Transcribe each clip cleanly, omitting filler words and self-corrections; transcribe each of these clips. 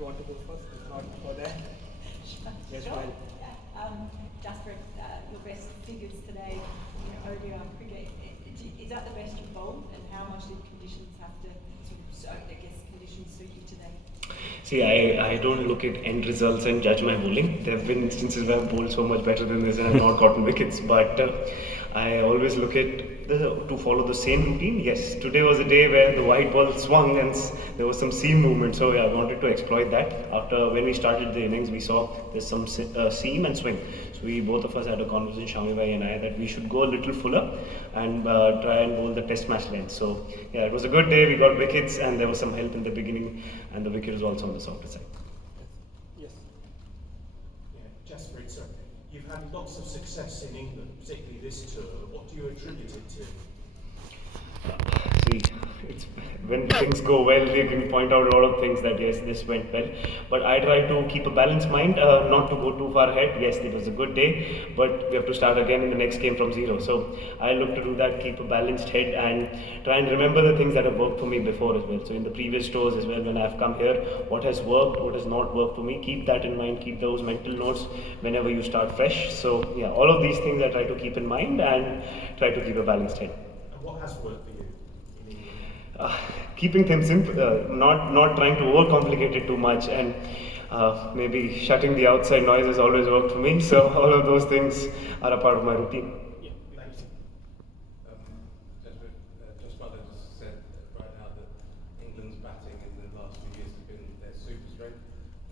you want to go first? If not, for that. Yes, Sure. well. Jasper, your best figures today in ODI cricket. Is that the best you've bowled, and how much did conditions have to conditions suit you today? See, I don't look at end results and judge my bowling. There have been instances where I've bowled so much better than this and I've not gotten wickets. But I always look at to follow the same routine. Yes, today was a day where the white ball swung and there was some seam movement. So yeah, I wanted to exploit that. After when we started the innings, we saw there's some seam and swing. So we both of us had a conversation, Shami bhai and I, that we should go a little fuller and try and bowl the test match length. So yeah, it was a good day. We got wickets and there was some help in the beginning, and the wicket was also on the softer side. Yes. Yeah, Jasper, you've had lots of success in England, particularly this tour. What do you attribute it to? See, it's when things go well, you can point out a lot of things that yes, this went well. But I try to keep a balanced mind, not to go too far ahead. Yes, it was a good day, but we have to start again in the next game from zero. So I look to do that, keep a balanced head, and try and remember the things that have worked for me before as well. So in the previous tours as well, when I've come here, what has worked, what has not worked for me, keep that in mind, keep those mental notes whenever you start fresh. So yeah, all of these things I try to keep in mind and try to keep a balanced head. And what has worked for you in England? Keeping things simple, not trying to overcomplicate it too much, and maybe shutting the outside noise has always worked for me. So all of those things are a part of my routine. Yeah, thanks. Josh Butler just said right now that England's batting in the last few years has been their super strength.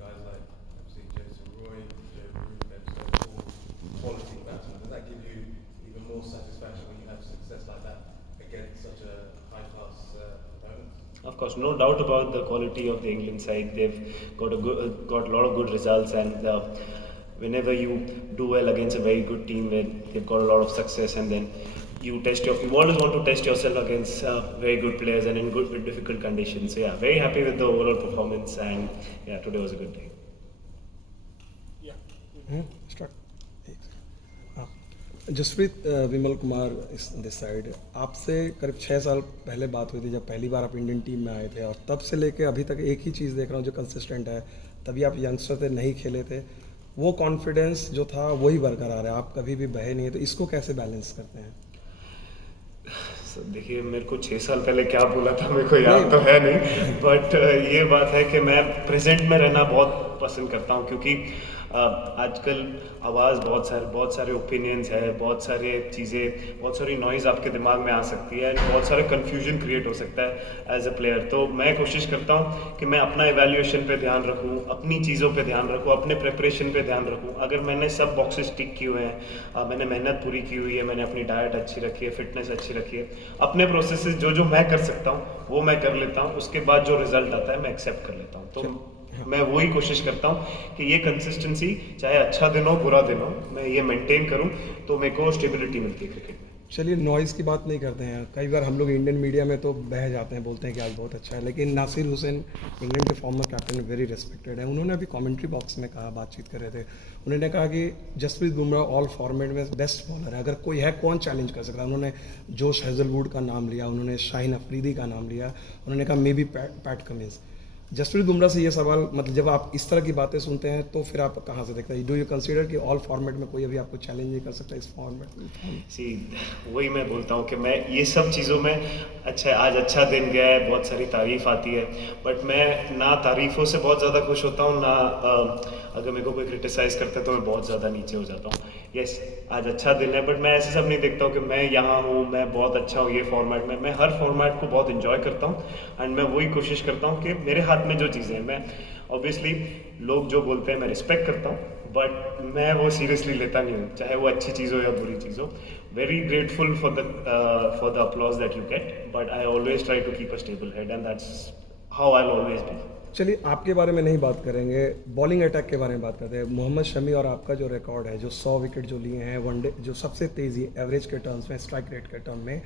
Guys like obviously Jason Roy, Joe Root, Ben Stokes, all quality batsmen. Does that give you even more satisfaction when you have success like that against such a high-class opponent? Of course, no doubt about the quality of the England side. They've got a lot of good results, and whenever you do well against a very good team, where they've got a lot of success, and then you always want to test yourself against very good players and in good difficult conditions. So yeah, very happy with the overall performance, and yeah, today was a good day. Yeah. Start Jaspreet Vimal Kumar this side आपसे करीब 6 साल पहले बात हुई थी जब पहली बार आप इंडियन टीम में आए थे, और तब से लेके अभी तक एक ही चीज़ देख रहा हूँ जो कंसिस्टेंट है। तभी आप यंगस्टर थे, नहीं खेले थे, वो कॉन्फिडेंस जो था वही बरकरार है, आप कभी भी बहे नहीं है, तो इसको कैसे बैलेंस करते हैं? देखिए, मेरे को 6 साल पहले क्या बोला था मेरे को याद तो है नहीं, बट ये बात है कि मैं प्रेजेंट में रहना बहुत पसंद करता हूँ, क्योंकि आजकल आवाज़ बहुत सारे ओपिनियंस है, बहुत सारे चीज़ें, बहुत सारी नॉइज़ आपके दिमाग में आ सकती है, बहुत सारे कन्फ्यूजन क्रिएट हो सकता है एज अ प्लेयर। तो मैं कोशिश करता हूँ कि मैं अपना एवेल्यूएशन पे ध्यान रखूँ, अपनी चीज़ों पे ध्यान रखूँ, अपने प्रिपरेशन पे ध्यान रखूँ। अगर मैंने सब बॉक्सेस टिक किए हुए हैं, मैंने मेहनत पूरी की हुई है, मैंने अपनी डाइट अच्छी रखी है, फिटनेस अच्छी रखी है, अपने प्रोसेसेस जो मैं कर सकता हूँ वो मैं कर लेता हूँ, उसके बाद जो रिजल्ट आता है मैं एक्सेप्ट कर लेता हूँ। तो मैं वही कोशिश करता हूँ कि ये कंसिस्टेंसी, चाहे अच्छा दिन हो बुरा दिन हो, मैं ये मेंटेन करूँ, तो मेरे को स्टेबिलिटी मिलती है क्रिकेट में। चलिए, नॉइज़ की बात नहीं करते हैं। कई बार हम लोग इंडियन मीडिया में तो बह जाते हैं, बोलते हैं कि आज बहुत अच्छा है, लेकिन नासिर हुसैन इंग्लैंड के फॉर्मर कैप्टन वेरी रिस्पेक्टेड है, उन्होंने अभी कमेंट्री बॉक्स में कहा, बातचीत कर रहे थे, उन्होंने कहा कि जसप्रीत बुमराह ऑल फॉर्मेट में बेस्ट बॉलर है, अगर कोई है कौन चैलेंज कर सकता है। उन्होंने जोश हेजलवुड का नाम लिया, उन्होंने शाहीन अफरीदी का नाम लिया, उन्होंने कहा maybe Pat Cummins. Jaspreet Bumrah से ये सवाल, मतलब जब आप इस तरह की बातें सुनते हैं तो फिर आप कहाँ से देखते हैं? डू यू कंसीडर कि ऑल फॉर्मेट में कोई अभी आपको चैलेंज नहीं कर सकता इस फॉर्मेट में? सी, वही मैं बोलता हूँ कि मैं ये सब चीज़ों में, अच्छा आज अच्छा दिन गया है, बहुत सारी तारीफ़ आती है, बट मैं ना तारीफ़ों से बहुत ज़्यादा खुश होता हूँ, ना अगर मेरे को कोई क्रिटिसाइज़ करता है तो मैं बहुत ज़्यादा नीचे हो जाता हूँ। यस, आज अच्छा दिन है, बट मैं ऐसे सब नहीं देखता हूँ कि मैं यहाँ हूँ, मैं बहुत अच्छा हूँ ये फॉर्मेट में। मैं हर फॉर्मेट को बहुत इन्जॉय करता हूँ, एंड मैं वही कोशिश करता हूँ कि मेरे हाथ में जो चीज़ें हैं, मैं ऑब्वियसली लोग जो बोलते हैं मैं रिस्पेक्ट करता हूँ, बट मैं वो सीरियसली लेता नहीं हूँ, चाहे वो अच्छी चीज़ हो या बुरी चीज़ हो। Very grateful for the applause that you get, but I always try to keep a stable head, and that's how I will always be. चलिए, आपके बारे में नहीं बात करेंगे, बॉलिंग अटैक के बारे में बात करते हैं। मोहम्मद शमी और आपका जो रिकॉर्ड है, जो 100 विकेट जो लिए हैं वनडे, जो सबसे तेज़ी एवरेज के टर्म्स में, स्ट्राइक रेट के टर्म में,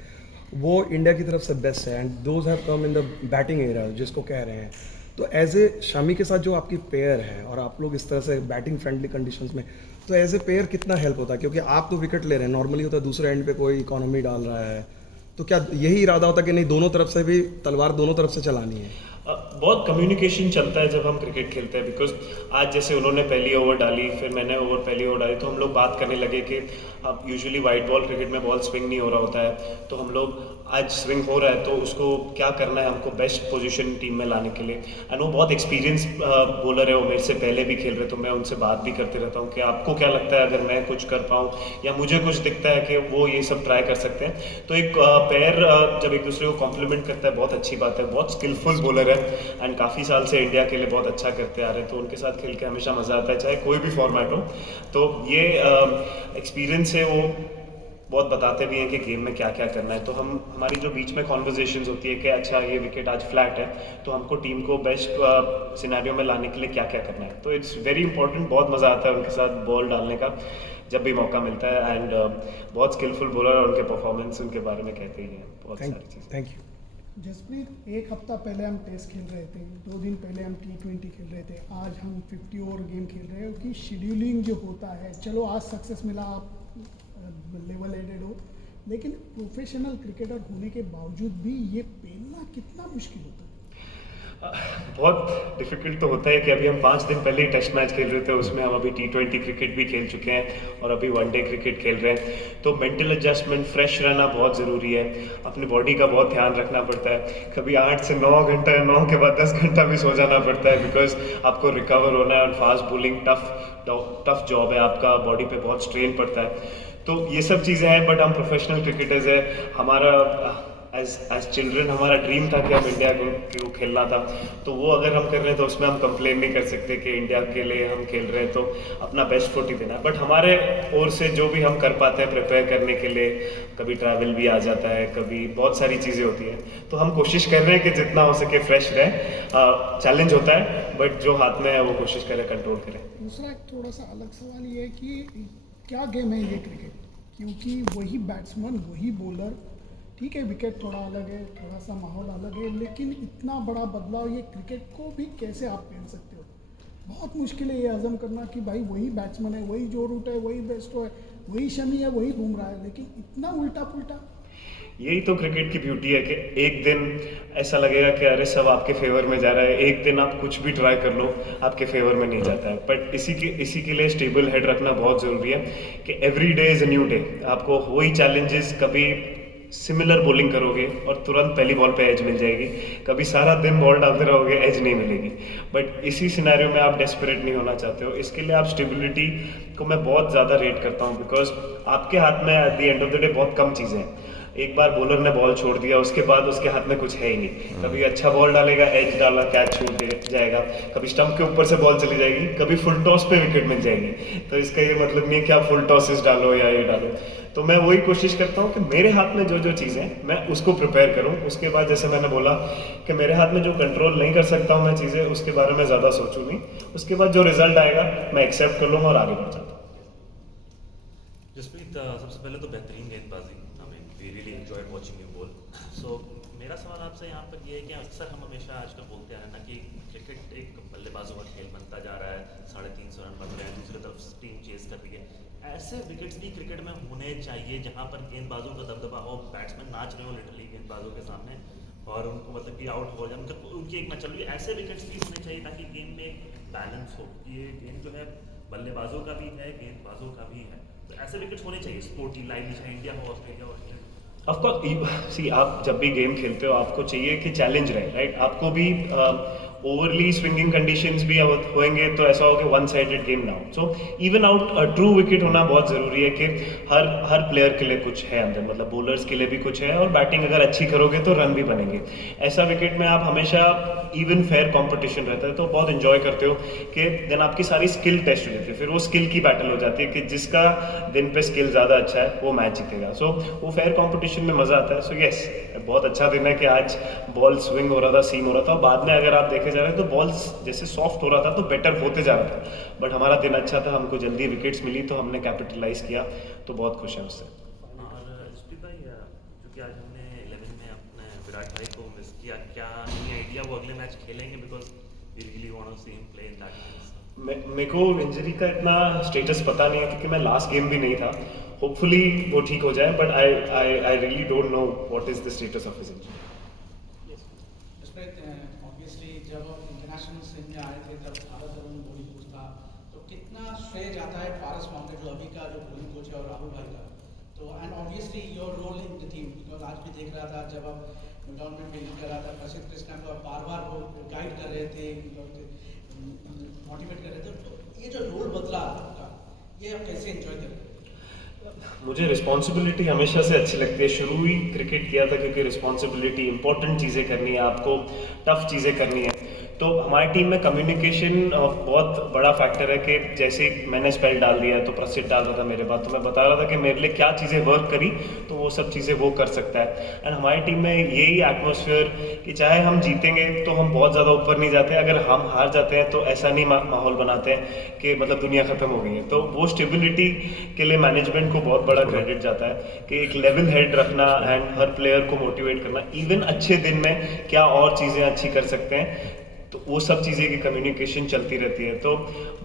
वो इंडिया की तरफ से बेस्ट है, and those have come in the batting era जिसको कह रहे हैं। तो एज ए शमी के साथ जो आपकी पेयर है और आप लोग इस तरह से बैटिंग फ्रेंडली कंडीशंस में, तो एज ए पेयर कितना हेल्प होता है? क्योंकि आप तो विकेट ले रहे हैं, नॉर्मली होता है दूसरे एंड पे कोई इकोनॉमी डाल रहा है, तो क्या यही इरादा होता है कि नहीं दोनों तरफ से भी तलवार दोनों तरफ से चलानी है? बहुत कम्युनिकेशन चलता है जब हम क्रिकेट खेलते हैं, बिकॉज आज जैसे उन्होंने पहली ओवर डाली, फिर मैंने पहली ओवर डाली, तो हम लोग बात करने लगे कि अब यूजुअली वाइट बॉल क्रिकेट में बॉल स्विंग नहीं हो रहा होता है, तो हम लोग आज स्विंग हो रहा है तो उसको क्या करना है हमको बेस्ट पोजीशन टीम में लाने के लिए। एंड वो बहुत एक्सपीरियंस बॉलर है, वो मेरे से पहले भी खेल रहे, तो मैं उनसे बात भी करते रहता हूँ कि आपको क्या लगता है अगर मैं कुछ कर पाऊँ या मुझे कुछ दिखता है कि वो ये सब ट्राई कर सकते हैं। तो एक पेयर जब एक दूसरे को कॉम्प्लीमेंट करता है बहुत अच्छी बात है। बहुत स्किलफुल बॉलर है एंड काफ़ी साल से इंडिया के लिए बहुत अच्छा करते आ रहे हैं, तो उनके साथ खेल के हमेशा मज़ा आता है, चाहे कोई भी फॉर्मेट हो। तो ये एक्सपीरियंस है, वो बहुत बताते भी हैं कि गेम में क्या क्या करना है। तो हमारी जो बीच में कॉन्वर्जेशंस होती है कि अच्छा ये विकेट आज फ्लैट है, तो हमको टीम को बेस्ट सिनेरियो में लाने के लिए क्या क्या करना है। तो इट्स वेरी इंपॉर्टेंट, बहुत मज़ा आता है उनके साथ बॉल डालने का जब भी मौका मिलता है। एंड बहुत स्किलफुल बॉलर और उनके परफॉर्मेंस उनके बारे में कहते ही हैं बहुत सारी चीज़ें। Thank you. जसप्रीत, एक हफ्ता पहले हम टेस्ट खेल रहे थे, 2 दिन पहले हम T20 खेल रहे थे, आज हम 50 ओवर गेम खेल रहे हैं। कि शेड्यूलिंग जो होता है, चलो आज सक्सेस मिला, आप लेवल एडेड हो, लेकिन प्रोफेशनल क्रिकेटर होने के बावजूद भी ये पेलना कितना मुश्किल होता है? बहुत डिफिकल्ट तो होता है कि अभी हम 5 दिन पहले ही टेस्ट मैच खेल रहे थे, उसमें हम अभी T20 क्रिकेट भी खेल चुके हैं और अभी वनडे क्रिकेट खेल रहे हैं। तो मेंटल एडजस्टमेंट, फ्रेश रहना बहुत ज़रूरी है, अपनी बॉडी का बहुत ध्यान रखना पड़ता है। कभी 8 से 9 घंटा, 9 के बाद 10 घंटा भी सो जाना पड़ता है, बिकॉज आपको रिकवर होना है और फास्ट बॉलिंग टफ जॉब है आपका, बॉडी पे बहुत स्ट्रेन पड़ता है। तो ये सब चीज़ें हैं, बट हम प्रोफेशनल क्रिकेटर्स हैं। हमारा एज चिल्ड्रन हमारा ड्रीम था कि हम इंडिया को खेलना था, तो वो अगर हम कर रहे हैं तो उसमें हम कंप्लेन नहीं कर सकते कि इंडिया के लिए हम खेल रहे हैं, तो अपना बेस्ट फुट ही देना है। बट हमारे ओर से जो भी हम कर पाते हैं प्रिपेयर करने के लिए, कभी ट्रैवल भी आ जाता है, कभी बहुत सारी चीज़ें होती हैं, तो हम कोशिश कर रहे हैं कि जितना हो सके फ्रेश रहे। चैलेंज होता है, बट जो हाथ में है वो कोशिश करें कंट्रोल करें। दूसरा एक थोड़ा सा अलग सवाल ये है कि क्या गेम है ये क्रिकेट? क्योंकि वही बैट्समैन, वही बॉलर, ठीक है विकेट थोड़ा अलग है, थोड़ा सा माहौल अलग है, लेकिन इतना बड़ा बदलाव ये क्रिकेट को भी कैसे आप पहन सकते हो? बहुत मुश्किल है ये हजम करना कि भाई वही बैट्समैन है, वही जो रूट है, वही बेस्टो है, वही शमी है, वही बुमराह है, लेकिन इतना उल्टा पुल्टा। यही तो क्रिकेट की ब्यूटी है कि एक दिन ऐसा लगेगा कि अरे सब आपके फेवर में जा रहा है, एक दिन आप कुछ भी ट्राई कर लो आपके फेवर में नहीं जाता है। बट इसी के लिए स्टेबल हेड रखना बहुत ज़रूरी है कि every day is a new day. आपको वही चैलेंजेस, कभी सिमिलर बॉलिंग करोगे और तुरंत पहली बॉल पे एज मिल जाएगी, कभी सारा दिन बॉल डालते रहोगे एज नहीं मिलेगी। बट इसी सिनेरियो में आप डेस्परेट नहीं होना चाहते हो, इसके लिए आप स्टेबिलिटी को मैं बहुत ज़्यादा रेट करता हूँ, बिकॉज आपके हाथ में at the end of the day बहुत कम चीज़ें हैं। एक बार बॉलर ने बॉल छोड़ दिया, उसके बाद उसके हाथ में कुछ है ही नहीं। कभी अच्छा बॉल डालेगा, एज डाला, कैच छूट जाएगा, कभी स्टंप के ऊपर से बॉल चली जाएगी, कभी फुल टॉस पे विकेट मिल जाएगी। तो इसका ये मतलब नहीं है कि आप फुल टॉसेस डालो या ये डालो। तो मैं वही कोशिश करता हूँ कि मेरे हाथ में जो जो चीज़ें मैं उसको प्रिपेयर करूँ। उसके बाद जैसे मैंने बोला कि मेरे हाथ में जो कंट्रोल नहीं कर सकता हूँ मैं चीज़ें, उसके बारे में ज़्यादा सोचूँ नहीं। उसके बाद जो रिजल्ट आएगा मैं एक्सेप्ट कर लूँगा और आगे बढ़ जाता हूँ। जसप्रीत, सबसे पहले तो बेहतरीन गेंदबाजी, we really enjoyed watching you bowl. So मेरा सवाल आपसे यहाँ पर ये है कि अक्सर हम हमेशा आजकल बोलते हैं ना कि क्रिकेट एक बल्लेबाजों का खेल बनता जा रहा है, 350 रन बन रहे हैं, दूसरी तरफ टीम चेस कर रही है। ऐसे विकेट्स भी क्रिकेट में होने चाहिए जहाँ पर गेंदबाजों का दबदबा हो, बैट्समैन नाच रहे हो लिटरली गेंदबाजों के सामने और उनको मतलब कि आउट हो जाए, मतलब उनकी एक मैच चल रही है। ऐसे विकेट्स भी होने चाहिए ताकि गेम में बैलेंस हो। ये गेम जो है बल्लेबाजों का भी है, गेंदबाजों का भी है, तो ऐसे विकेट्स होने चाहिए स्पोर्टी लाइव, चाहे इंडिया हो, ऑस्ट्रेलिया हो, इंग्लैंड। ऑफकोर्स सी, आप जब भी गेम खेलते हो आपको चाहिए कि चैलेंज रहे, राइट? आपको भी ओवरली स्विंगिंग कंडीशंस भी होंगे तो ऐसा हो कि वन साइडेड गेम ना हो। So even out true wicket होना बहुत ज़रूरी है कि हर प्लेयर के लिए कुछ है अंदर, मतलब बॉलर्स के लिए भी कुछ है, और बैटिंग अगर अच्छी करोगे तो रन भी बनेंगे। ऐसा विकेट में आप हमेशा इवन फेयर कंपटीशन रहता है तो बहुत इंजॉय करते हो कि देन आपकी सारी स्किल टेस्ट हो जाती है, फिर वो स्किल की बैटल हो जाती है कि जिसका दिन पे स्किल ज़्यादा अच्छा है वो मैच जीतेगा। सो वो फेयर कंपटीशन में मज़ा आता है। सो यस, बहुत अच्छा दिन है कि आज बॉल स्विंग हो रहा था, सीम हो रहा था, बाद में अगर आप देखे जा रहे हैं तो बॉल जैसे सॉफ्ट हो रहा था तो बेटर होते जा रहा था। बट हमारा दिन अच्छा था, हमको जल्दी विकेट्स मिली तो हमने कैपिटलाइज किया, तो बहुत खुश हैं उससे। और जसप्रीत भाई, क्योंकि आज हमने 11 में अपने विराट भाई को मिस किया, क्या ये आइडिया वो अगले मैच खेलेंगे? Because we really want to see him play in that match. मेरे को इंजरी का इतना स्टेटस पता नहीं है क्योंकि मैं लास्ट गेम भी नहीं था। होपफुली वो ठीक हो जाए, but I really don't know what is the status of his injury. Despite obviously इस सीन में आए थे तब भारत और बॉलिंग कोच था, तो कितना श्रेय जाता है फारस मॉन्टे जो अभी का जो बॉलिंग कोच है और राहुल भाई का, तो and obviously your role in the team, because आज भी देख रहा था जब आप ग्राउंड में फील्डिंग कर रहा था, प्रसिद्ध कृष्णा को आप बार बार वो गाइड कर रहे थे, मोटिवेट कर रहे थे, तो ये जो रोल बदला आपका, ये आप कैसे एंजॉय कर रहे हैं? मुझे रिस्पॉन्सिबिलिटी हमेशा से अच्छी लगती है। शुरू ही क्रिकेट किया था क्योंकि रिस्पॉन्सिबिलिटी, इंपॉर्टेंट चीज़ें करनी है आपको, टफ चीज़ें करनी है। तो हमारी टीम में कम्युनिकेशन बहुत बड़ा फैक्टर है कि जैसे मैंने स्पेल डाल दिया है तो प्रसिद्ध डाल रहा था मेरे बाद, तो मैं बता रहा था कि मेरे लिए क्या चीज़ें वर्क करी तो वो सब चीज़ें वो कर सकता है। एंड हमारी टीम में यही एटमॉस्फेयर कि चाहे हम जीतेंगे तो हम बहुत ज़्यादा ऊपर नहीं जाते, अगर हम हार जाते हैं तो ऐसा नहीं माहौल बनाते हैं कि मतलब दुनिया ख़त्म हो गई है। तो वो स्टेबिलिटी के लिए मैनेजमेंट को बहुत बड़ा क्रेडिट जाता है कि एक लेवल हेड रखना एंड हर प्लेयर को मोटिवेट करना, इवन अच्छे दिन में क्या और चीज़ें अच्छी कर सकते हैं, तो वो सब चीज़ें की कम्युनिकेशन चलती रहती है। तो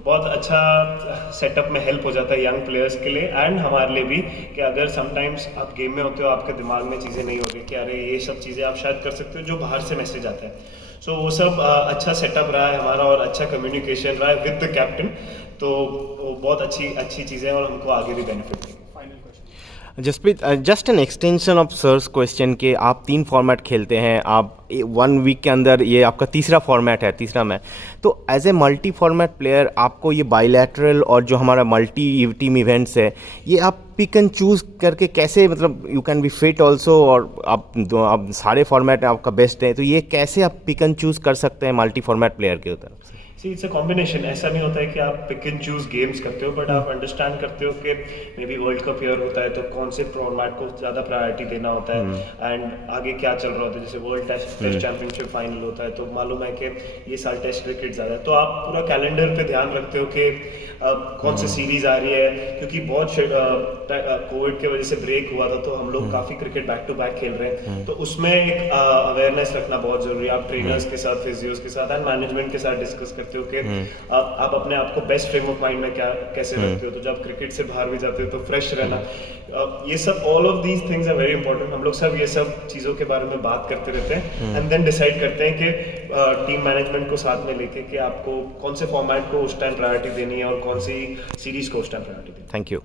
बहुत अच्छा सेटअप में हेल्प हो जाता है यंग प्लेयर्स के लिए एंड हमारे लिए भी कि अगर समटाइम्स आप गेम में होते हो, आपके दिमाग में चीज़ें नहीं होती कि अरे ये सब चीज़ें आप शायद कर सकते हो जो बाहर से मैसेज आता है। सो वो सब अच्छा सेटअप रहा है हमारा और अच्छा कम्युनिकेशन रहा है विद द कैप्टन, तो वो बहुत अच्छी चीज़ें और हमको आगे भी बेनिफिट देंगे। Jaspreet, just an extension of sir's question के आप 3 फॉर्मेट खेलते हैं, आप 1 वीक के अंदर ये आपका तीसरा फॉर्मेट है, तीसरा मैच, तो as a multi format player आपको ये बायलैटरल और जो हमारा मल्टी टीम इवेंट्स है, ये आप पिक एंड चूज़ करके कैसे, मतलब you can be fit also और आप सारे फॉर्मेट आपका बेस्ट है, तो ये कैसे आप पिक एंड चूज़ कर सकते हैं मल्टी फॉर्मेट प्लेयर के तरफ से? सी इट्स अ कॉम्बिनेशन, ऐसा नहीं होता है कि आप पिक एंड चूज गेम्स करते हो, बट आप अंडरस्टैंड करते हो कि may be world cup year होता है तो कौन से फॉर्मेट को ज़्यादा प्रायोरिटी देना होता है एंड आगे क्या चल रहा होता है। जैसे वर्ल्ड टेस्ट चैंपियनशिप फाइनल होता है तो मालूम है कि ये साल टेस्ट क्रिकेट ज़्यादा है, तो आप पूरा कैलेंडर पे ध्यान रखते हो कि कौन सी सीरीज आ रही है, क्योंकि बहुत कोविड की वजह से ब्रेक हुआ था तो हम लोग काफ़ी क्रिकेट बैक टू बैक खेल रहे हैं, तो उसमें एक अवेयरनेस रखना बहुत ज़रूरी है। आप ट्रेनर्स के साथ, फिजियोज के साथ एंड मैनेजमेंट के साथ डिस्कस करते हो कि आप अपने आप को बेस्ट फ्रेम ऑफ माइंड में कैसे रखते हो, तो जब क्रिकेट से बाहर भी जाते हो तो फ्रेश रहना, ये सब all of these things are very important. हम लोग सब ये सब चीज़ों के बारे में बात करते रहते हैं एंड देन डिसाइड करते हैं कि टीम मैनेजमेंट को साथ में लेके कि आपको कौन से फॉर्मेट को उस टाइम प्रायोरिटी देनी है और कौन सी सीरीज को उस टाइम प्रायोरिटी देनी है। Thank you.